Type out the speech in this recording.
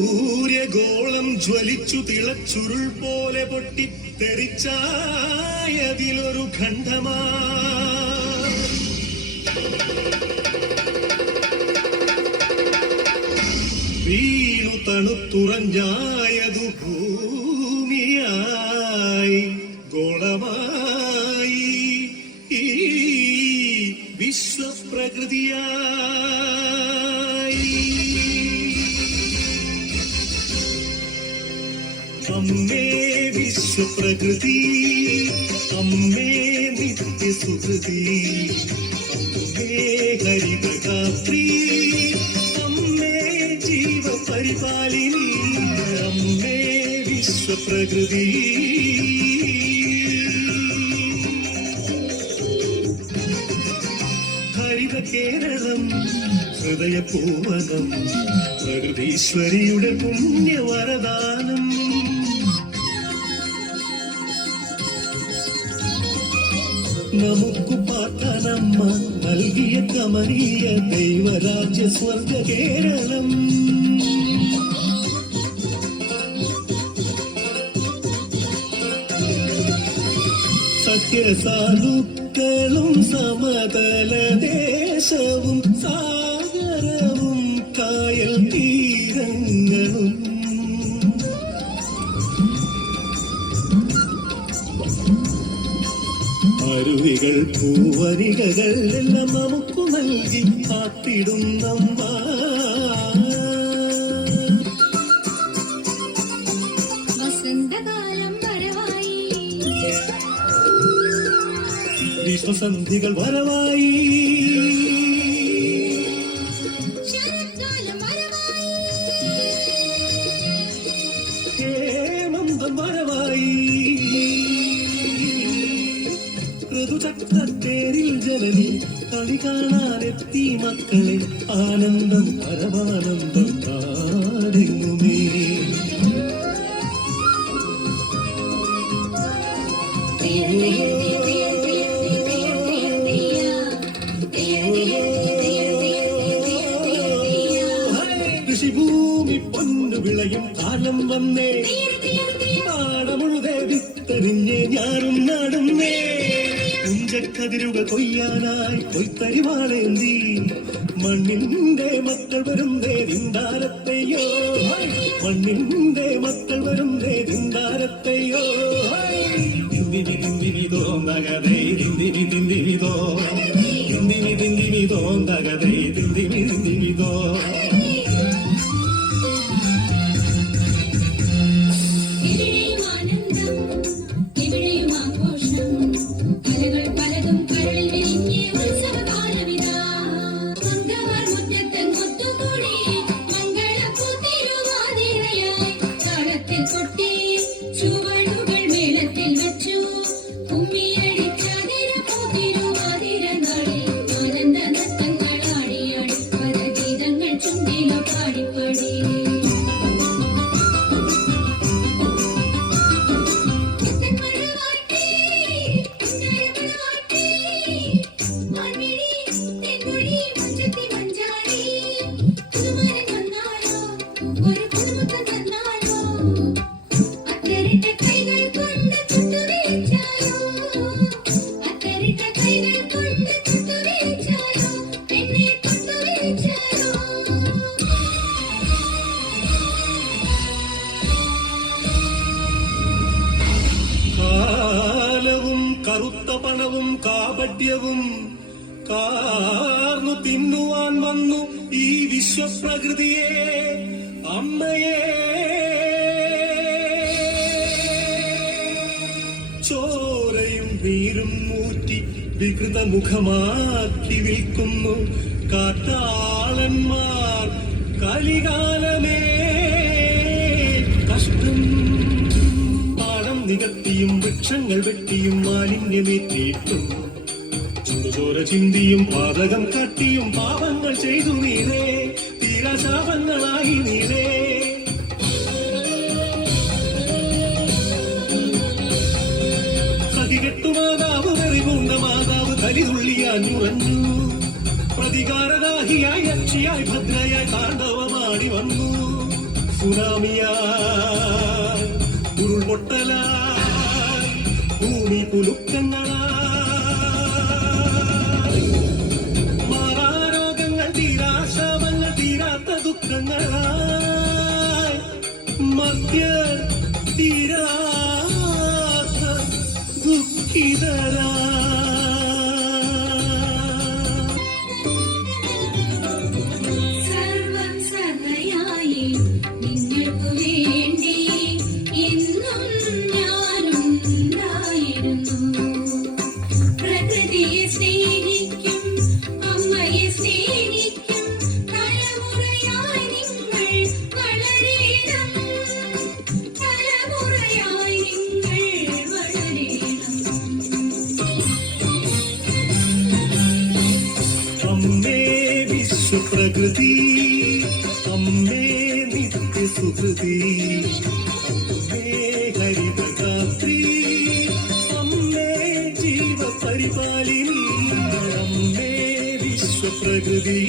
സൂര്യഗോളം ജ്വലിച്ചു തിളച്ചുരുൾ പോലെ പൊട്ടി തെറിച്ചായതിലൊരു ഖണ്ഡമാ വീണു തണുത്തുറഞ്ഞായതു ഭൂമിയായി ഗോളമായി ഈ വിശ്വപ്രകൃതിയായി. അമ്മേ വിശ്വപ്രകൃതി, അമ്മേ നിത്യസുഹൃതി, അമ്മേ ഹരിതഗാത്രി, അമ്മേ ജീവപരിപാലിനി, അമ്മേ വിശ്വപ്രകൃതി. ഹരിത കേരളം ഹൃദയപൂവനം, പ്രകൃതീശ്വരിയുടെ പുണ്യവരദാനം. നമുക്കു പാർക്കാനമ്മ നൽകിയ കമനീയ ദൈവരാജ്യ സ്വർഗ കേരളം. സഖ്യസാധുക്കളും സമതല ദേശവും സാഗരവും കായൽ തീരങ്ങളും അരുവികൾ പൂവരികകൾ എല്ലാം നമുക്കു നൽകി കാത്തിടുന്നമ്മ. വസന്തകാലം വരവായി, വിശ്വസന്ധികൾ വരവായി, ശരത്കാലം വരവായി, ഹേമന്തം വരവായി. ഋതുചക്രത്തേരിൽ ജനനി കളി കാണാനെത്തി മക്കളെ, ആനന്ദം പരമാനന്ദം നാടെങ്ങുമേ. കൃഷിഭൂമി പൊന്നു വിളയും കാലം വന്നേ, പാടമുഴുതേ വിത്തെറിഞ്ഞേ ഞാനും നാടുന്നേ. കുഞ്ചക്കതിരുകൾ കൊയ്യാനായി കൊയ്ത്തരിവാളേന്തി, മണ്ണിന്റെ മക്കൾ വരുന്നേ നിന്താരത്തെയോ, മണ്ണിന്റെ മക്കൾ വരുന്നേ നിന്താരത്തെയോ. ദിന്ദിനി ദിന്ദിനി തോന്നകതേ ദിന്ദിനി ദിന്ദിനിതോ, ദിന്ദിനി ദിന്ദിനി തോന്നകതേ ദിന്ദിനി ദിന്ദിനിതോ. കറുത്ത പണവും കാപട്യവും കാർന്നു തിന്നുവാൻ വന്നു ഈ വിശ്വപ്രകൃതിയെ, അമ്മയെ. ചോരയും നീരും മൂറ്റി വികൃതമുഖമാക്കി വിൽക്കുന്നു കാട്ടാളന്മാർ. കലികാലമേ കഷ്ടം. പാടം നികത്തിയും വൃക്ഷങ്ങൾ വെട്ടിയും മാലിന്യമേറ്റിയിട്ടും ചുടുചോര ചിന്തിയും പാതകം കാട്ടിയും പാപങ്ങൾ ചെയ്തു നീരേ, തീരാശാപങ്ങളായി നീരേ. സതികെട്ടു മാതാവ് വെറിപൂണ്ട മാതാവ് കലിതുള്ളിയാഞ്ഞുറഞ്ഞു. പ്രതികാരരാഹിയായി യക്ഷിയായി ഭദ്രയായി താണ്ഡവമാടി വന്നു. സുനാമിയായി ഉരുൾപൊട്ടലായി ഭൂമി കുലുക്കങ്ങളായി മാറാരോഗങ്ങൾ തീരാശാപങ്ങൾ തീരാത്ത ദുഃഖങ്ങളായി മധ്യ തീരാത്ത ദുഃഖിതരാ അമ്മേ വിശ്വപ്രകൃതി അമ്മേ നിത്യസുഹൃതി അമ്മേ ഹരിതഗാത്രി അമ്മേ ജീവപരിപാലിനി അമ്മേ വിശ്വപ്രകൃതി